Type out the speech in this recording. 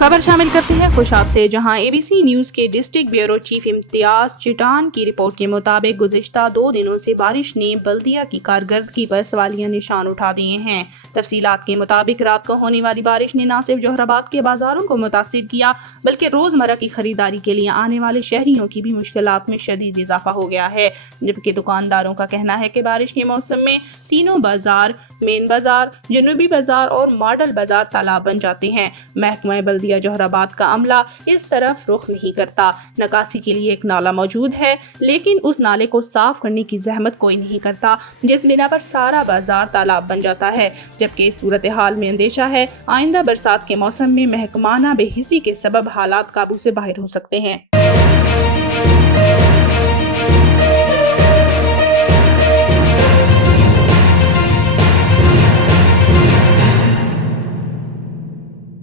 खबर शामिल करते हैं खुशाब से, जहां एबीसी न्यूज के डिस्ट्रिक्ट ब्यूरो चीफ इम्तियाज चिटान की रिपोर्ट के मुताबिक गुज़िश्ता 2 दिनों से बारिश ने बल्दिया की कारकर्दगी पर सवालिया निशान उठा दिए हैं। तफसीलात के मुताबिक रात को होने वाली बारिश ने न सिर्फ जोहराबाद के बाजारों को मुतासिर किया, बल्कि रोजमर्रा की खरीदारी के लिए आने वाले शहरियों की भी मुश्किलात में शदीद इजाफा हो गया है। जबकि दुकानदारों का कहना है कि बारिश के मौसम में तीनों बाजार, मेन बाजार, जनूबी बाजार और मॉडल बाजार तालाब बन जाते हैं। महकमा बल्दिया जोहराबाद का अमला इस तरफ रुख नहीं करता। निकासी के लिए एक नाला मौजूद है, लेकिन उस नाले को साफ करने की जहमत कोई नहीं करता, जिस बिना पर सारा बाजार तालाब बन जाता है। जबकि इस सूरत हाल में अंदेशा है आइंदा बरसात के मौसम में महकमाना बेहिसी के सबब हालात काबू से बाहर हो सकते हैं।